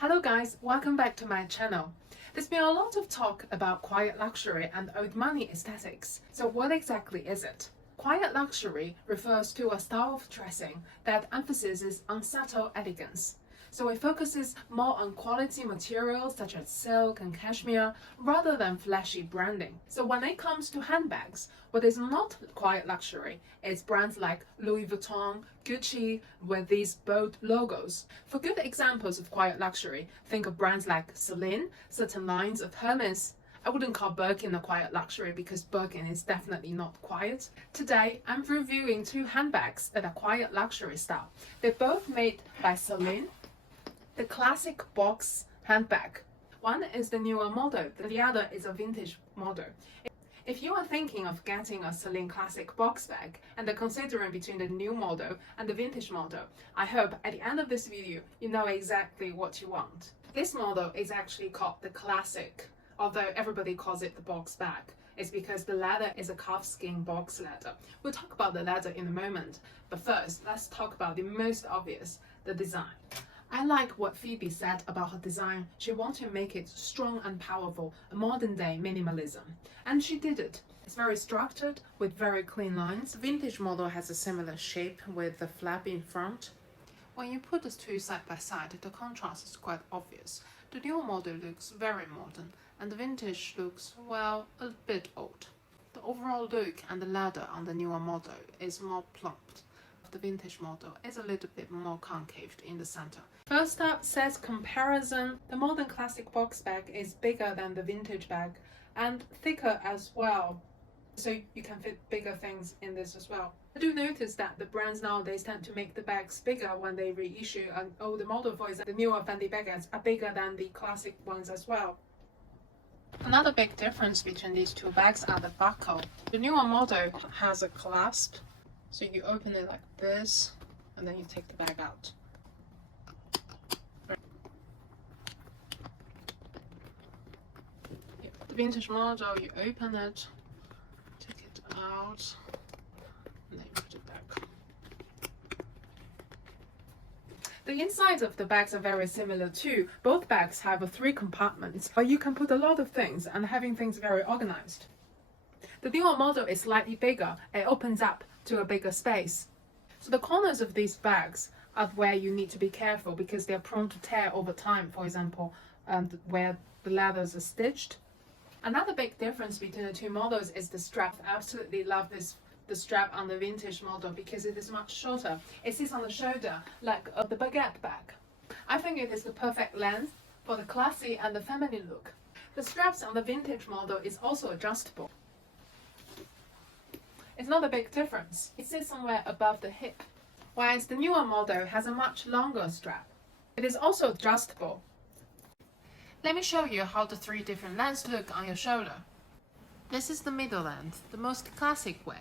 Hello guys, welcome back to my channel. There's been a lot of talk about quiet luxury and old money aesthetics. So what exactly is it? Quiet luxury refers to a style of dressing that emphasizes on subtle elegance. So it focuses more on quality materials such as silk and cashmere rather than flashy branding. So when it comes to handbags, what is not quiet luxury is brands like Louis Vuitton, Gucci with these bold logos. For good examples of quiet luxury, think of brands like Celine, certain lines of Hermes. I wouldn't call Birkin a quiet luxury because Birkin is definitely not quiet. Today, I'm reviewing two handbags that are quiet luxury style. They're both made by Celine. The Classic Box handbag. One is the newer model, the other is a vintage model. If you are thinking of getting a Celine Classic Box bag and are considering between the new model and the vintage model, I hope at the end of this video you know exactly what you want. This model is actually called the Classic, although everybody calls it the box bag. It's because the leather is a calfskin box leather. We'll talk about the leather in a moment, but first let's talk about the most obvious, the design. I like what Phoebe said about her design. She wanted to make it strong and powerful, a modern day minimalism. And she did it. It's very structured with very clean lines. The vintage model has a similar shape with the flap in front. When you put the two side by side, the contrast is quite obvious. The newer model looks very modern and the vintage looks, well, a bit old. The overall look and the leather on the newer model is more plumped. The vintage model is a little bit more concaved in the center. First up, says comparison. The modern classic box bag is bigger than the vintage bag and thicker as well. So you can fit bigger things in this as well. I do notice that the brands nowadays tend to make the bags bigger when they reissue an older model. For example, the newer Fendi bags are bigger than the classic ones as well. Another big difference between these two bags are the buckle. The newer model has a clasp. So you open it like this, and then you take the bag out. The vintage model, you open it, take it out, and then you put it back. The insides of the bags are very similar too. Both bags have 3 compartments, but you can put a lot of things and having things very organized. The newer model is slightly bigger. It opens up to a bigger space. So the corners of these bags are where you need to be careful because they are prone to tear over time, for example, where the leathers are stitched. Another big difference between the two models is the strap. I absolutely love the strap on the vintage model because it is much shorter. It sits on the shoulder like the baguette bag. I think it is the perfect length for the classy and the feminine look. The straps on the vintage model is also adjustable. It's not a big difference. It sits somewhere above the hip, whereas the newer model has a much longer strap. It is also adjustable. Let me show you how the 3 different lengths look on your shoulder. This is the middle length, the most classic way.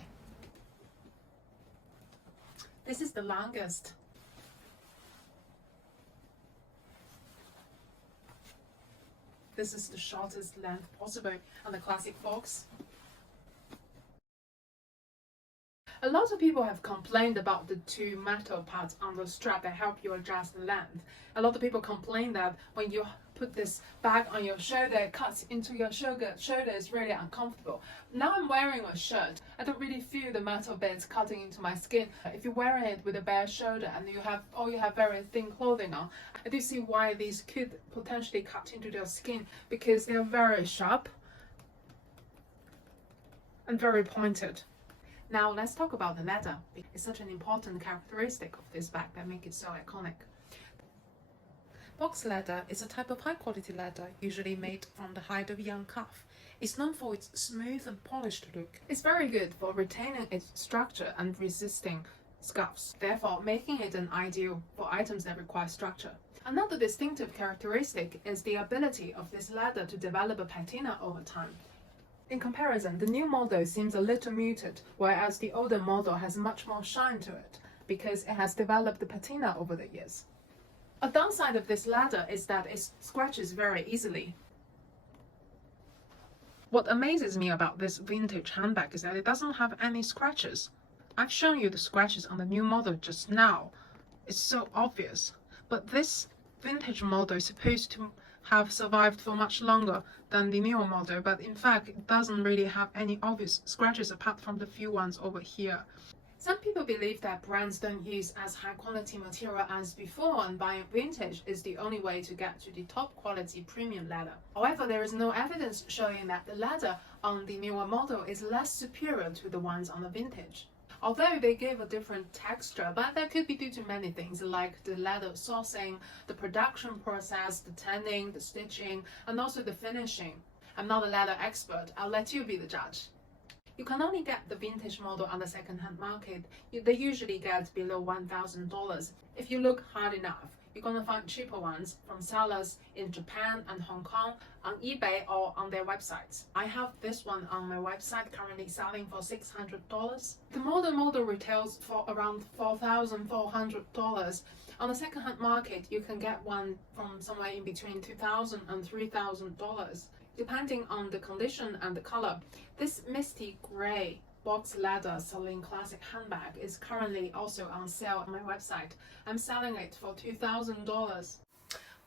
This is the longest. This is the shortest length possible on the classic box. A lot of people have complained about the 2 metal parts on the strap that help you adjust the length. A lot of people complain that when you put this bag on your shoulder, it cuts into your shoulder is really uncomfortable. Now I'm wearing a shirt. I don't really feel the metal bits cutting into my skin. If you're wearing it with a bare shoulder and you have very thin clothing on, I do see why these could potentially cut into your skin because they are very sharp and very pointed. Now let's talk about the leather. It's such an important characteristic of this bag that makes it so iconic. Box leather is a type of high quality leather usually made from the hide of young calf. It's known for its smooth and polished look. It's very good for retaining its structure and resisting scuffs, therefore making it an ideal for items that require structure. Another distinctive characteristic is the ability of this leather to develop a patina over time. In comparison, the new model seems a little muted, whereas the older model has much more shine to it because it has developed the patina over the years. A downside of this leather is that it scratches very easily. What amazes me about this vintage handbag is that it doesn't have any scratches. I've shown you the scratches on the new model just now. It's so obvious. But this vintage model is supposed to have survived for much longer than the newer model, but in fact it doesn't really have any obvious scratches apart from the few ones over here. Some people believe that brands don't use as high quality material as before, and buying vintage is the only way to get to the top quality premium leather. However, there is no evidence showing that the leather on the newer model is less superior to the ones on the vintage. Although they give a different texture, but that could be due to many things like the leather sourcing, the production process, the tanning, the stitching, and also the finishing. I'm not a leather expert, I'll let you be the judge. You can only get the vintage model on the second-hand market. They usually get below $1,000. If you look hard enough, you're gonna find cheaper ones from sellers in Japan and Hong Kong on eBay or on their websites. I have this one on my website currently selling for $600. The model retails for around $4,400. On the second-hand market, you can get one from somewhere in between $2,000 and $3,000. Depending on the condition and the color. This misty gray box leather Celine Classic handbag is currently also on sale on my website. I'm selling it for $2,000.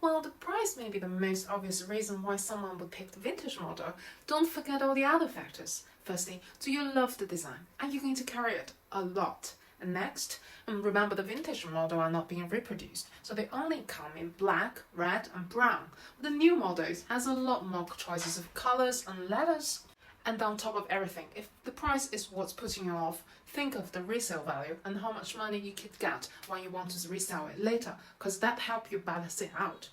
Well, the price may be the most obvious reason why someone would pick the vintage model. Don't forget all the other factors. Firstly, do you love the design? Are you going to carry it a lot? And next, remember the vintage model are not being reproduced, so they only come in black, red and brown. The new models has a lot more choices of colors and leathers. And on top of everything, if the price is what's putting you off, think of the resale value and how much money you could get when you want to resell it later, because that helps you balance it out.